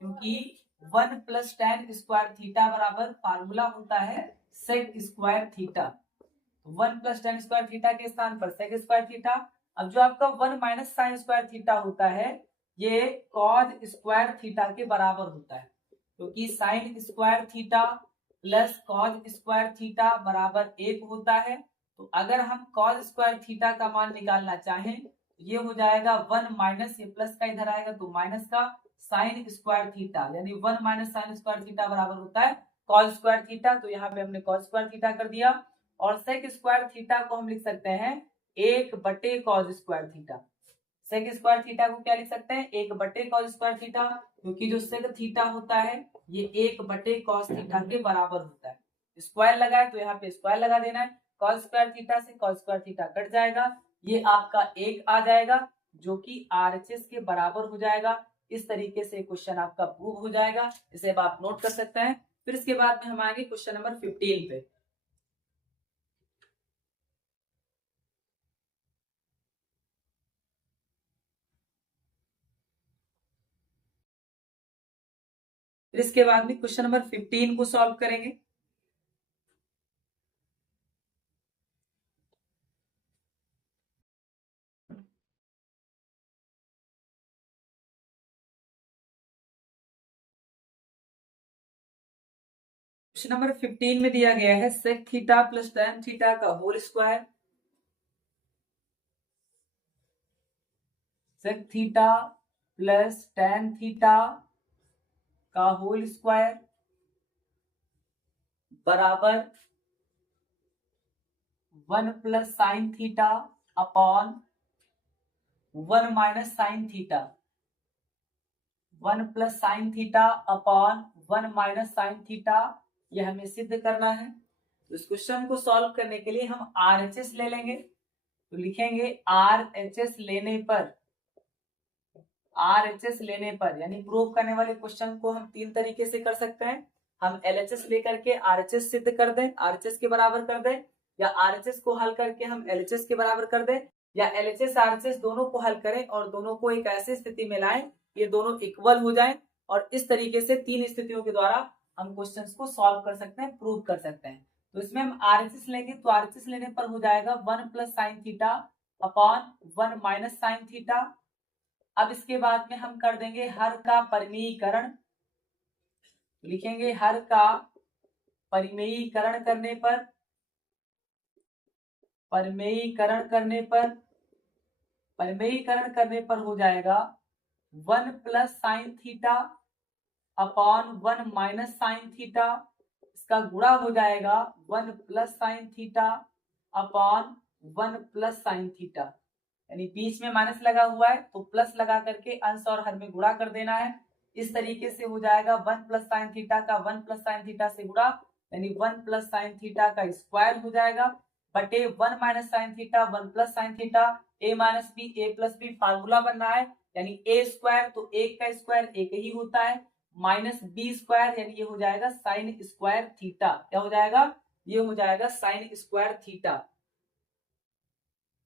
क्योंकि 1 प्लस टेन स्क्वायर थीटा बराबर फार्मूला होता है sec square theta. 1 plus tan square theta के स्थान पर सेक स्क्वायर थीटा। अब जो आपका 1 माइनस साइन स्क्वायर थीटा होता है ये कॉज स्क्वायर थीटा के बराबर होता है, क्योंकि sign square theta plus cos square theta बराबर 1 होता है। तो अगर हम कॉज स्क्वायर थीटा का मान निकालना चाहें तो ये हो जाएगा 1 माइनस, ये प्लस का इधर आएगा तो माइनस का साइन स्क्वायर थीटा, यानी 1 माइनस साइन स्क्वायर थीटा बराबर होता है कॉज स्क्वायर थीटा। तो यहाँ पे हमने कॉज स्क्वायर थीटा कर दिया, और सेक स्क्वायर थीटा को हम लिख सकते हैं 1 बटे cos square theta. Sec square theta को क्या लिख सकते हैं, 1 बटे कॉस स्क्वायर थीटा, क्योंकि जो सेक थीटा होता है ये 1 बटे कॉस थीटा के बराबर होता है। स्क्वायर लगा है तो यहाँ पे स्क्वायर लगा देना है, कॉस स्क्वायर थीटा से कॉस स्क्वायर थीटा कट जाएगा, ये आपका 1 आ जाएगा जो कि RHS के बराबर हो जाएगा। इस तरीके से क्वेश्चन आपका प्रूव हो जाएगा, इसे आप नोट कर सकते हैं। फिर इसके बाद में हम आएंगे क्वेश्चन नंबर 15 पे। फिर इसके बाद में क्वेश्चन नंबर 15 को सॉल्व करेंगे। क्वेश्चन नंबर 15 में दिया गया है sec theta plus tan theta का whole square, sec theta plus tan theta का होल स्क्वायर बराबर 1 plus sine theta upon 1 minus sine theta, 1 plus sine theta upon 1 minus sine theta, यह हमें सिद्ध करना है। तो इस क्वेश्चन को सॉल्व करने के लिए हम RHS ले लेंगे। तो लिखेंगे RHS लेने पर, RHS लेने पर यानी प्रूव करने वाले क्वेश्चन को हम तीन तरीके से कर सकते हैं। हम LHS लेकर के RHS सिद्ध कर दें, RHS के बराबर कर दें, या RHS को हल करके हम LHS के बराबर कर दें, या LHS RHS दोनों को हल करें और दोनों को एक ऐसी स्थिति में लाएं ये दोनों इक्वल हो जाएं, और इस तरीके से तीन स्थितियों के द्वारा हम क्वेश्चंस को सॉल्व कर सकते हैं, प्रूव कर सकते हैं। तो इसमें हम RHS लेंगे, तो RHS लेने पर हो जाएगा 1 plus sine theta upon 1 minus sine theta. अब इसके बाद में हम कर देंगे हर का परिमेयीकरण, लिखेंगे हर का परिमेयीकरण करने पर, परिमेयीकरण करने पर हो जाएगा 1 plus sine theta upon 1 minus sine theta, इसका गुणा हो जाएगा 1 plus sine theta upon 1 plus sine theta, यानी बीच में माइनस लगा हुआ है तो प्लस लगा करके अंश और हर में गुणा कर देना है। इस तरीके से हो जाएगा 1 प्लस साइन थीटा का 1 प्लस साइन थीटा से गुणा, यानी 1 प्लस साइन थीटा का स्क्वायर हो जाएगा, बटे 1 minus sine theta 1 plus sine theta, a minus B A plus B formula बन रहा है, यानी a स्क्वायर, तो एक का स्क्वायर एक ही होता है, माइनस बी स्क्वायर, यानी ये हो जाएगा साइन स्क्वायर थीटा। क्या हो जाएगा? ये हो जाएगा साइन स्क्वायर थीटा।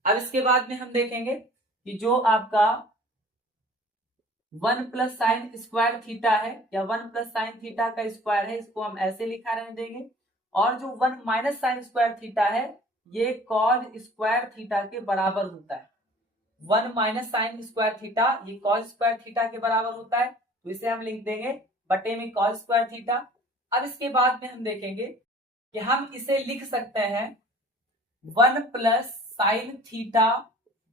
अब इसके बाद में हम देखेंगे कि जो आपका 1 प्लस साइन स्क्वायर थीटा है या 1 प्लस साइन थीटा का स्क्वायर है, इसको हम ऐसे लिखा रहने देंगे, और जो 1 माइनस साइन स्क्वायर थीटा है ये कॉज स्क्वायर थीटा के बराबर होता है। 1 माइनस साइन स्क्वायर थीटा ये कॉज स्क्वायर थीटा के बराबर होता है, तो इसे हम लिख देंगे बटे में कॉज स्क्वायर थीटा। अब इसके बाद में हम देखेंगे कि हम इसे लिख सकते हैं 1 प्लस साइन थीटा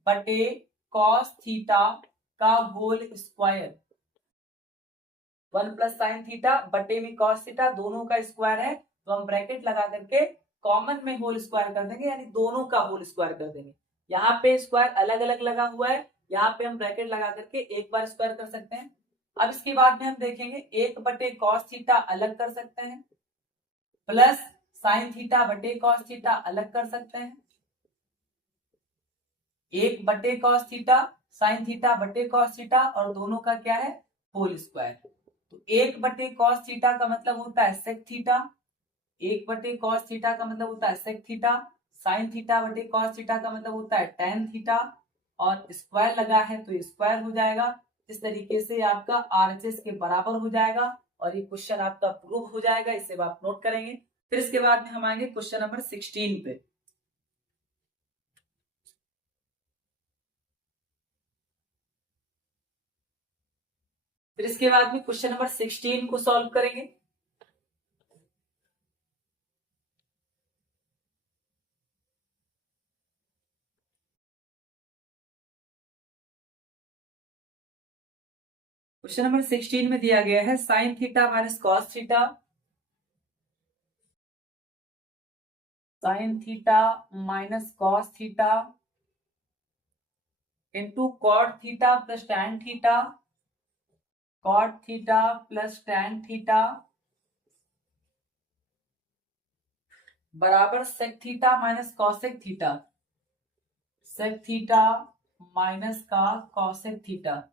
बटे कॉस थीटा का whole square, 1 plus sine theta बटे में कॉस थीटा दोनों का स्क्वायर है, तो हम ब्रैकेट लगा करके कॉमन में होल स्क्वायर कर देंगे, यानी दोनों का होल स्क्वायर कर देंगे। यहाँ पे स्क्वायर अलग अलग लगा हुआ है, यहाँ पे हम ब्रैकेट लगा करके एक बार स्क्वायर कर सकते हैं। अब इसके बाद में हम देखेंगे 1 बटे कॉस थीटा अलग कर सकते हैं, प्लस साइन थीटा बटे कॉस थीटा अलग कर सकते हैं, 1 बटे कॉस थीटा साइन थीटा बटे कॉस थीटा, और दोनों का क्या है? Whole square. तो 1 बटे कॉस थीटा का मतलब होता है सेक थीटा, 1 बटे कॉस थीटा का मतलब होता है सेक थीटा, साइन थीटा बटे कॉस थीटा का मतलब होता है टेन थीटा, और स्क्वायर लगा है तो स्क्वायर हो जाएगा। इस तरीके से आपका RHS के बराबर हो जाएगा और ये क्वेश्चन आपका प्रूव हो जाएगा, इसे आप नोट करेंगे। फिर इसके बाद में हम आएंगे क्वेश्चन नंबर 16 पे। फिर इसके बाद में क्वेश्चन नंबर 16 को सॉल्व करेंगे। क्वेश्चन नंबर 16 में दिया गया है sine theta minus cos theta, sine theta minus cos theta into cot theta plus tan theta, cot theta plus tan theta बराबर sec theta minus cosec theta, sec theta minus का cosec theta,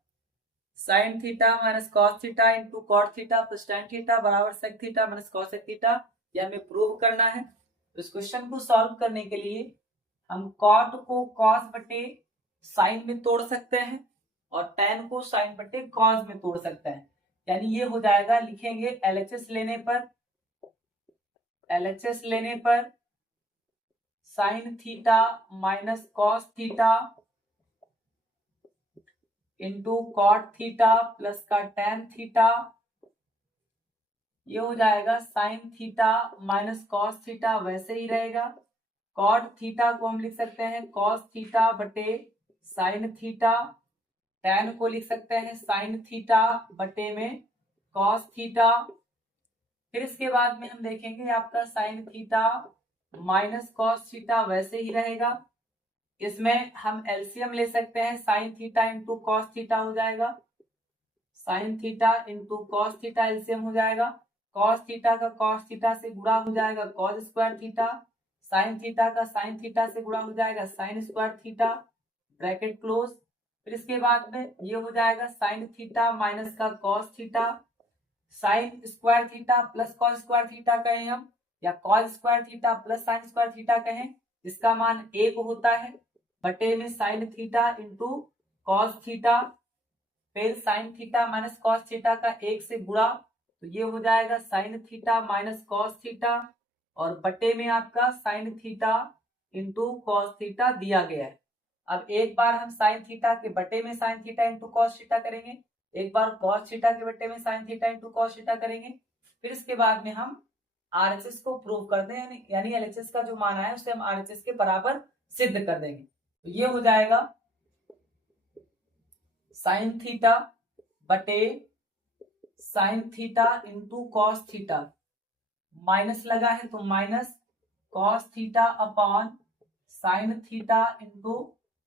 sine theta minus cos theta into cot theta plus tan theta बराबर sec theta minus cosec theta, यह हमें प्रूव करना है। तो इस क्वेश्चन को सॉल्व करने के लिए हम कॉट को कॉस बटे साइन में तोड़ सकते हैं और टैन को साइन बटे कॉस में तोड़ सकते हैं, यानी ये हो जाएगा, लिखेंगे LHS लेने पर sine theta minus cos theta into cot theta plus का टैन थीटा, ये हो जाएगा sine theta minus cos theta वैसे ही रहेगा, कॉट थीटा को हम लिख सकते हैं कॉस थीटा बटे साइन थीटा, टैन को लिख सकते हैं साइन थीटा बटे में कॉस थीटा। फिर इसके बाद में हम देखेंगे आपका sine theta minus cos theta वैसे ही रहेगा। इसमें हम एलसीएम ले सकते हैं, sign theta into cos theta हो जाएगा, sine theta into cos theta LCM हो जाएगा। कॉस थीटा का कॉस थीटा से गुणा हो जाएगा cos square theta, sine theta का साइन थीटा से गुणा हो जाएगा sign square theta, bracket close. फिर इसके बाद में ये हो जाएगा साइन थीटा माइनस का cos theta, sine square theta plus cos square theta कहें हम, या cos square theta plus sine square theta कहें, इसका मान 1 होता है, बटे में sine theta into cos theta, फिर sine theta minus cos theta का 1 से गुणा, तो ये हो जाएगा sine theta minus cos theta, और बटे में आपका sine theta into cos theta दिया गया है। अब एक बार हम साइन थीटा के बटे में sine theta into cos theta करेंगे, एक बार कॉस थीटा के बटे में sine theta into cos theta करेंगे। फिर इसके बाद में हम आरएचएस को प्रूव कर दें, यानी एलएचएस का जो मान है उसे हम आरएचएस के बराबर सिद्ध कर देंगे। तो ये हो जाएगा साइन थीटा बटे sign theta into cos theta, minus लगा है तो minus cos theta upon sine theta into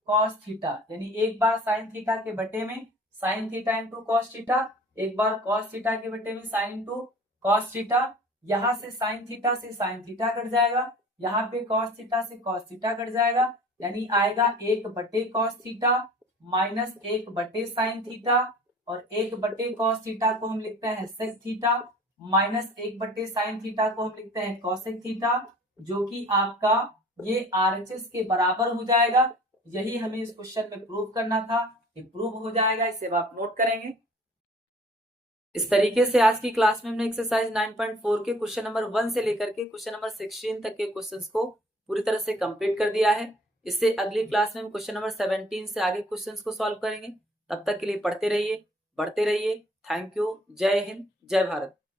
cos theta, यानी एक बार साइन थीटा के बटे में sine theta into cos theta, एक बार कॉस थीटा के बटे में साइन इंटू कॉस थीटा। यहां से साइन थीटा से साइन थीटा कट जाएगा, यहाँ पे कॉस थीटा से कॉस थीटा कट जाएगा, यानी आएगा 1 बटे कॉस थीटा माइनस 1 बटे साइन थीटा, और 1 बटे कॉस थीटा को हम लिखते हैं सेक थीटा, माइनस 1 बटे साइन थीटा को हम लिखते हैं कॉसेक थीटा, जो कि आपका ये आरएचएस के बराबर हो जाएगा। यही हमें इस क्वेश्चन में प्रूव करना था, ये प्रूव हो जाएगा, इसे आप नोट करेंगे। इस तरीके से आज की क्लास में हमने एक्सरसाइज 9.4 के क्वेश्चन नंबर 1 से लेकर के क्वेश्चन नंबर 16 तक के क्वेश्चंस को पूरी तरह से कंप्लीट कर दिया है। इससे अगली क्लास में हम क्वेश्चन नंबर 17 से आगे क्वेश्चंस को सॉल्व करेंगे। तब तक के लिए पढ़ते रहिए, बढ़ते रहिए। Thank you. जय हिंद, जय भारत।